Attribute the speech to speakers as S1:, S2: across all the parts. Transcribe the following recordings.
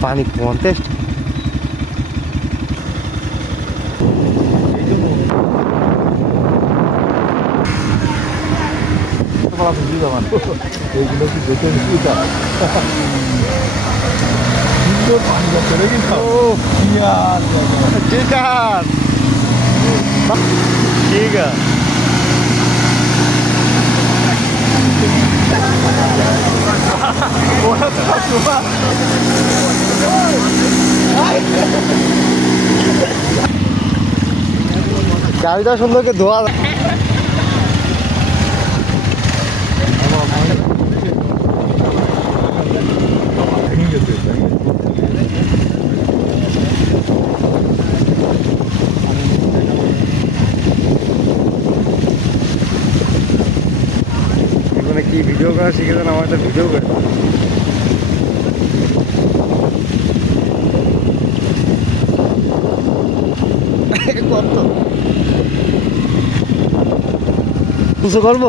S1: পানি কন্টেস্ট
S2: এইগুলো কি দেখে নিচ্ছি ঠিক আছে
S1: গাড়িটা সুন্দরকে ধোয়া এখানে কি ভিডিও করা শিখেছেন? আমার একটা ভিডিও করে। কত? কিছু করব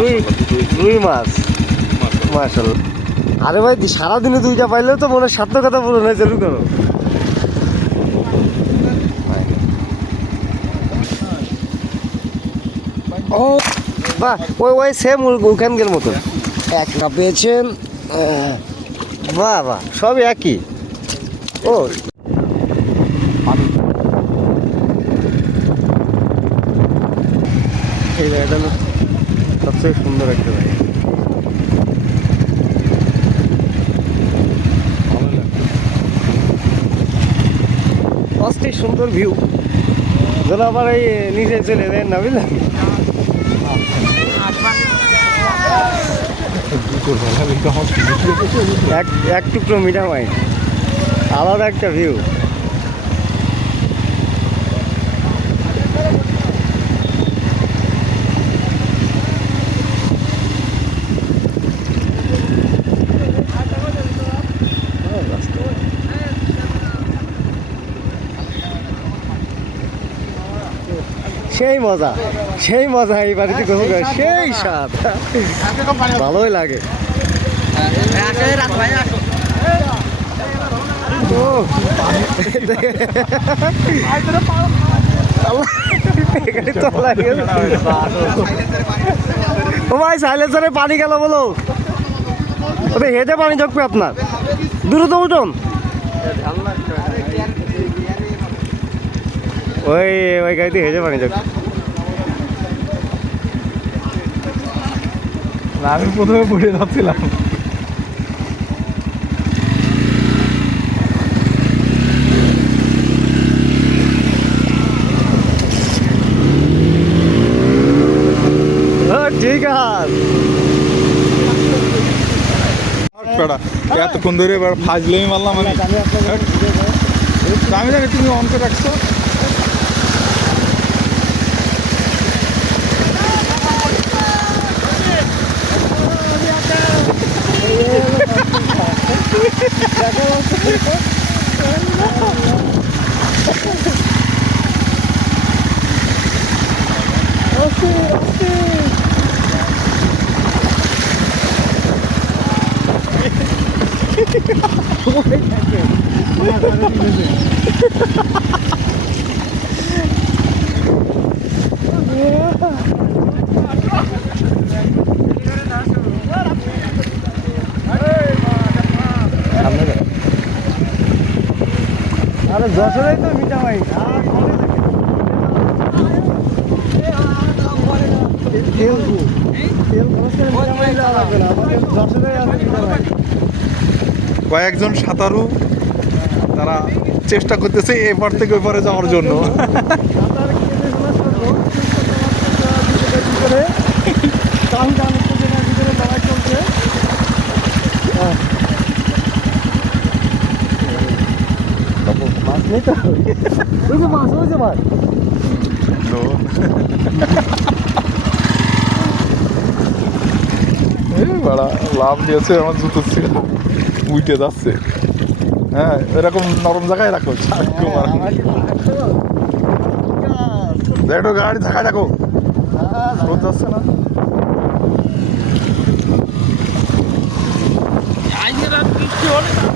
S1: রুই রুই মাছ। মার্শাল আরে ভাই সারাদিনে দুইটা পাইলেও তো মনে সার্থকতা পূরণ হয়ে চালু করো ও বাহ ওই ওই সেম ওখানকার মতো। একটা পেয়েছেন বাহ বাহ সব একই। ও এই জায়গাটা সবচেয়ে সুন্দর একটা জায়গা। অস্থির সুন্দর ভিউ যেন আবার এই নিচে চলে যায়, না বুঝলেন এক টুকরো মিঠা মাই আলাদা একটা ভিউ সেই মজা সেই মজা এই বাড়িতে গোসল করে সেই স্বাদ। ভালোই লাগে। ও ভাই সাইলেন্সারে পানি গেল বলো। হেঁটে পানি ঢুকবে আপনার। দ্রুত উঠুন। ওই ওই গাড়িতে হেঁটে পানি ঢুকবে
S2: আমি প্রথমে পড়ে যাচ্ছিলাম।
S1: ঠিক আছে।
S2: বেড়া এতক্ষণ ধরে এবার ফাজলেই মারলাম আমি। আমি জানি তুমি অন করে রাখছো।
S1: আরে যশোরেই তো মিঠা ভাই তেল তেল লাগবে না
S2: কয়েকজন সাঁতারু তারা চেষ্টা করতেছে এপার থেকে ওপারে যাওয়ার জন্য।
S1: সাঁতার কেটে শোনা সর্ব ভিতরে টান টান উত্তেজনার ভিতরে লড়াই চলছে আহ। মাছ নেই তো ওই যে মাছ ওই যে মাছ
S2: তো এই বাড়া লাভ দিয়েছে, আমার জুতো ছিল। উইটে যাচ্ছে। হ্যাঁ এরকম নরম জায়গায় রাখো চাকু মারা। দেখো গাড়ি থাকা দেখো। রোদ যাচ্ছে না। ও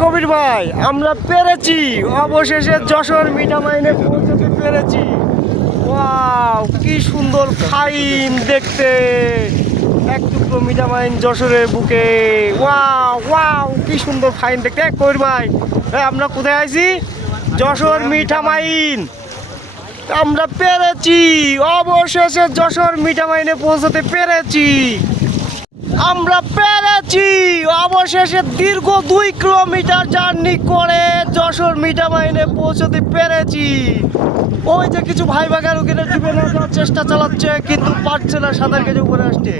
S1: কবির ভাই, আমরা পেরেছি। অবশেষে যশোর মিটা মাইনে পৌঁছতে পেরেছি। ওয়াও, কি সুন্দর ফাইন দেখতে। এক টুকরো মিঠামাইন যশোরের বুকে। ওয়াও ওয়াও, কি সুন্দর ফাইন দেখতে। কবির ভাই আমরা কোথায় আছি? যশোর মিঠামাইন আমরা পেরেছি। অবশেষে যশোর মিঠামাইনে পৌঁছতে পেরেছি। আমরা পেরেছি। অবশেষে দীর্ঘ দুই কিলোমিটার জার্নি করে যশোর মিঠামাইনে পৌঁছতে পেরেছি। ওই যে কিছু ভাই বাগান ওখানে ডুবে না যাওয়ার চেষ্টা চালাচ্ছে, কিন্তু পারছে না সাঁতার কেটে উপরে আসছে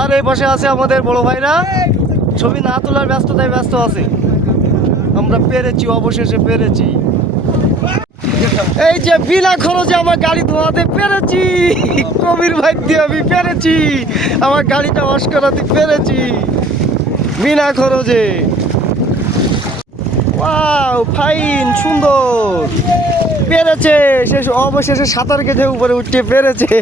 S1: আর এই পাশে আছে আমাদের বড় ভাইরা। ছবি না তোলার ব্যস্ততায় ব্যস্ত আছে। আমরা পেরেছি, অবশেষে পেরেছি। এই যে বিনা খরচে আমার গাড়ি ধোয়াতে পেরেছি। কবির ভাই দিয়ে আমি পেরেছি। আমার গাড়িটা ওয়াশ করাতে পেরেছি। বিনা খরচে। ওয়াও ফাইন সুন্দর। পেরেছে, শেষ অবশেষে সাঁতার কেটে উপরে উঠতে পেরেছে।